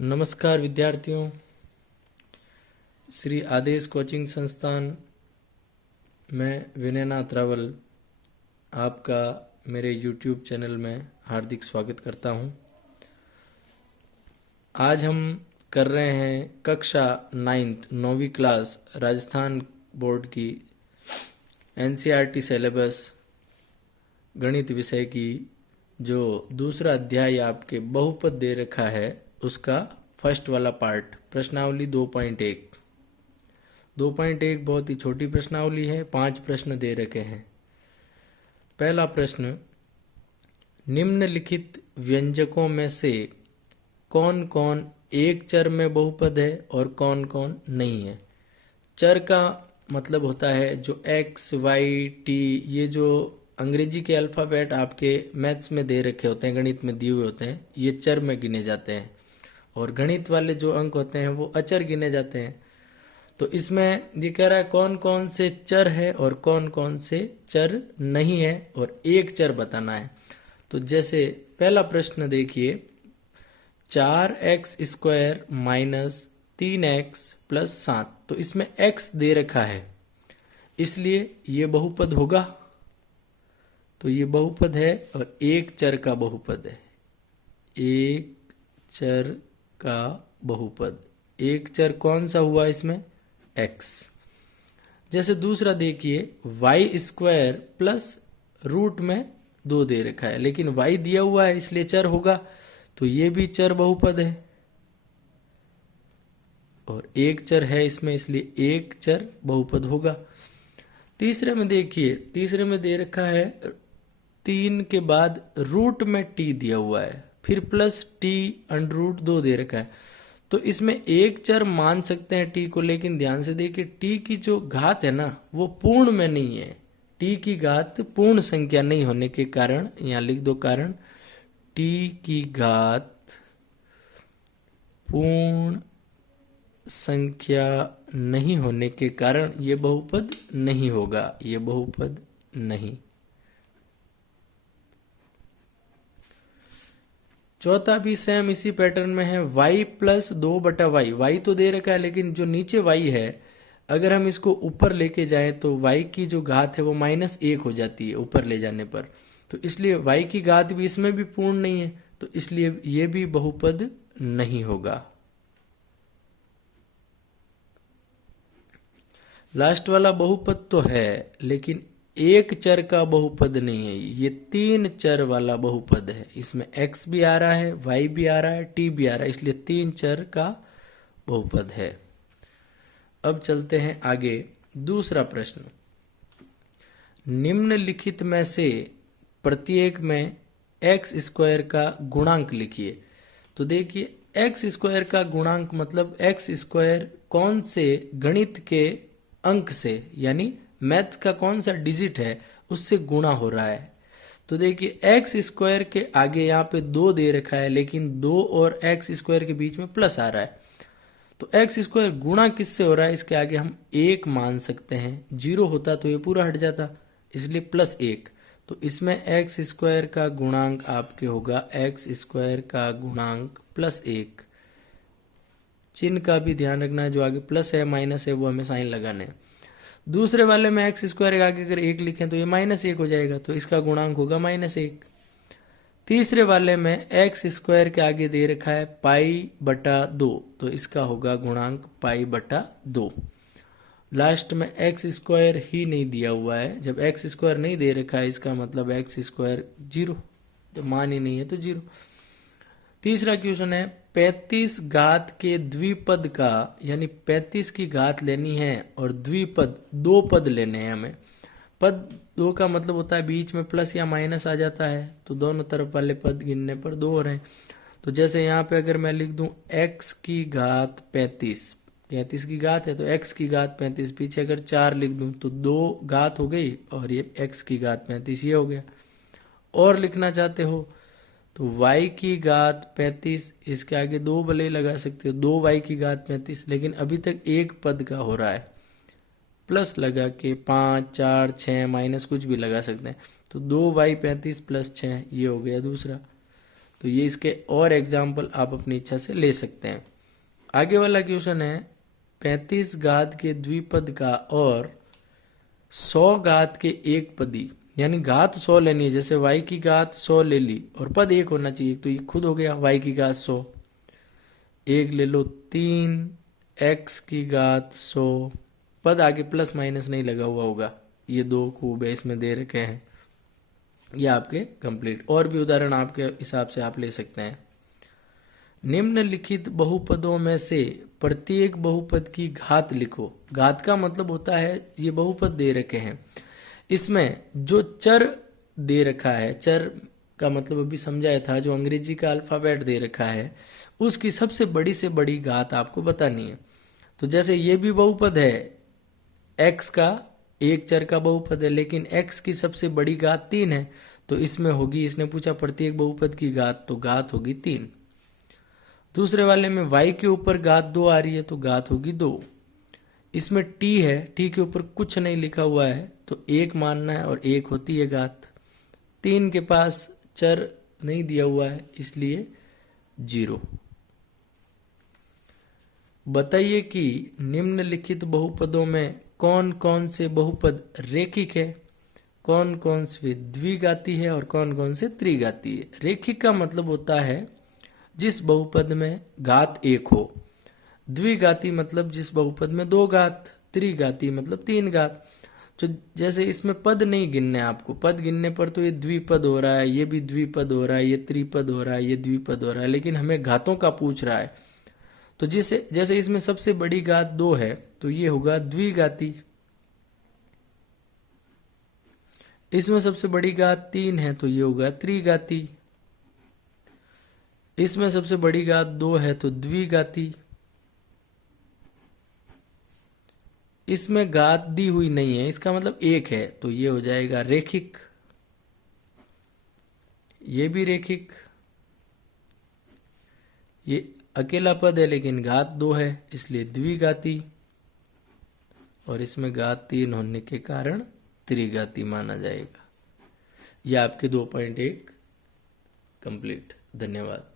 नमस्कार विद्यार्थियों। श्री आदेश कोचिंग संस्थान में विनयनाथ रावल आपका मेरे YouTube चैनल में हार्दिक स्वागत करता हूं। आज हम कर रहे हैं कक्षा 9वीं क्लास राजस्थान बोर्ड की NCERT सिलेबस गणित विषय की जो दूसरा अध्याय आपके बहुपद दे रखा है उसका फर्स्ट वाला पार्ट प्रश्नावली 2.1 बहुत ही छोटी प्रश्नावली है। 5 प्रश्न दे रखे हैं। पहला प्रश्न, निम्नलिखित व्यंजकों में से कौन कौन एक चर में बहुपद है और कौन कौन नहीं है। चर का मतलब होता है जो x, y, t, ये जो अंग्रेजी के अल्फ़ाबेट आपके मैथ्स में दे रखे होते हैं, गणित में दिए हुए होते हैं, ये चर में गिने जाते हैं। और गणित वाले जो अंक होते हैं वो अचर गिने जाते हैं। तो इसमें ये कह रहा है कौन कौन से चर है और कौन कौन से चर नहीं है और एक चर बताना है। तो जैसे पहला प्रश्न देखिए, 4x² माइनस 3x प्लस 7। तो इसमें x दे रखा है इसलिए ये बहुपद होगा। तो ये बहुपद है और एक चर का बहुपद है। एक चर का बहुपद, एक चर कौन सा हुआ इसमें? x। जैसे दूसरा देखिए, y² प्लस रूट में 2 दे रखा है लेकिन y दिया हुआ है इसलिए चर होगा। तो ये भी चर बहुपद है और एक चर है इसमें इसलिए एक चर बहुपद होगा। तीसरे में देखिए, तीसरे में दे रखा है 3 के बाद रूट में t दिया हुआ है, फिर प्लस t√2 दे रखा है। तो इसमें एक चर मान सकते हैं t को, लेकिन ध्यान से देखिए t की जो घात है ना वो पूर्ण में नहीं है। t की घात पूर्ण संख्या नहीं होने के कारण, यहां लिख दो कारण, t की घात पूर्ण संख्या नहीं होने के कारण ये बहुपद नहीं होगा, ये बहुपद नहीं। चौथा भी सेम इसी पैटर्न में है, y प्लस 2/y। y तो दे रखा है लेकिन जो नीचे y है अगर हम इसको ऊपर लेके जाएं तो y की जो घात है वो -1 हो जाती है ऊपर ले जाने पर। तो इसलिए y की घात भी इसमें भी पूर्ण नहीं है, तो इसलिए ये भी बहुपद नहीं होगा। लास्ट वाला बहुपद तो है लेकिन एक चर का बहुपद नहीं है, ये 3 चर वाला बहुपद है। इसमें x भी आ रहा है, y भी आ रहा है, t भी आ रहा है, इसलिए 3 चर का बहुपद है। अब चलते हैं आगे। दूसरा प्रश्न, निम्नलिखित में से प्रत्येक में x² का गुणांक लिखिए। तो देखिए x² का गुणांक मतलब x² कौन से गणित के अंक से यानी मैथ का कौन सा डिजिट है उससे गुणा हो रहा है। तो देखिए x² के आगे यहाँ पे 2 दे रखा है लेकिन 2 और x² के बीच में प्लस आ रहा है। तो x² गुणा किससे हो रहा है इसके आगे हम 1 मान सकते हैं, 0 होता तो ये पूरा हट जाता, इसलिए +1। तो इसमें x² का गुणांक आपके होगा x² का गुणांक +1। चिन्ह का भी ध्यान रखना है, जो आगे प्लस है माइनस है वो हमें साइन लगाने हैं। दूसरे वाले में x² के आगे अगर 1 लिखें तो ये -1 हो जाएगा, तो इसका गुणांक होगा -1। तीसरे वाले में x² के आगे दे रखा है π/2, तो इसका होगा गुणांक π/2। लास्ट में x² ही नहीं दिया हुआ है, जब x² नहीं दे रखा है इसका मतलब x² 0, जब मान ही नहीं है तो 0। तीसरा क्वेश्चन है, 35 घात के द्विपद का, यानी 35 की घात लेनी है और द्विपद 2 पद लेने हैं हमें। पद 2 का मतलब होता है बीच में प्लस या माइनस आ जाता है, तो दोनों तरफ वाले पद गिनने पर 2 हो रहे हैं। तो जैसे यहाँ पे अगर मैं लिख दूं x की घात 35 की घात है तो x की घात 35, पीछे अगर 4 लिख दूं तो 2 घात हो गई और ये x की घात 35 ये हो गया। और लिखना चाहते हो तो y की घात 35, इसके आगे 2 भले ही लगा सकते हो, 2y की घात 35, लेकिन अभी तक एक पद का हो रहा है, प्लस लगा के 5, 4, 6 माइनस कुछ भी लगा सकते हैं। तो 2y 35 + 6 ये हो गया दूसरा। तो ये इसके और एग्जाम्पल आप अपनी इच्छा से ले सकते हैं। आगे वाला क्वेश्चन है 35 घात के द्विपद का और 100 घात के एक पदी, यानी घात 100 लेनी है, जैसे y की घात 100 ले ली और पद एक होना चाहिए, तो ये खुद हो गया y की घात 100। एक ले लो 3x की घात 100, पद आगे प्लस माइनस नहीं लगा हुआ होगा, ये दो को बेस में दे रखे हैं। ये आपके कंप्लीट। और भी उदाहरण आपके हिसाब से आप ले सकते हैं। निम्नलिखित बहुपदों में से प्रत्येक बहुपद की घात लिखो। घात का मतलब होता है ये बहुपद दे रखे हैं, इसमें जो चर दे रखा है, चर का मतलब अभी समझाया था, जो अंग्रेजी का अल्फाबेट दे रखा है उसकी सबसे बड़ी से बड़ी घात आपको बतानी है। तो जैसे ये भी बहुपद है, x का एक चर का बहुपद है, लेकिन x की सबसे बड़ी घात 3 है, तो इसमें होगी, इसने पूछा प्रत्येक बहुपद की घात, तो घात होगी 3। दूसरे वाले में y के ऊपर घात 2 आ रही है, तो घात होगी 2। इसमें t है, t के ऊपर कुछ नहीं लिखा हुआ है, तो 1 मानना है और 1 होती है घात। 3 के पास चर नहीं दिया हुआ है, इसलिए 0। बताइए कि निम्नलिखित बहुपदों में कौन कौन से बहुपद रेखिक है, कौन कौन से द्विघाती है और कौन कौन से त्रिघाती है। रेखिक का मतलब होता है जिस बहुपद में घात 1 हो, द्विघाती मतलब जिस बहुपद में 2 घात, त्रिघाती मतलब 3 घात। तो जैसे इसमें पद नहीं गिनने आपको, पद गिनने पर तो ये द्विपद हो रहा है, ये भी द्विपद हो रहा है, ये त्रिपद हो रहा है, ये द्विपद हो रहा है, लेकिन हमें घातों का पूछ रहा है। तो जैसे इसमें सबसे बड़ी घात 2 है, तो ये होगा द्विघाती। इसमें सबसे बड़ी घात 3 है, तो ये होगा त्रिघाती। इसमें सबसे बड़ी घात 2 है, तो द्विघाती। इसमें घात दी हुई नहीं है, इसका मतलब 1 है, तो ये हो जाएगा रेखिक। ये भी रेखिक। ये अकेला पद है लेकिन घात 2 है, इसलिए द्विघाती। और इसमें घात 3 होने के कारण त्रिघाती माना जाएगा। यह आपके 2.1 कंप्लीट। धन्यवाद।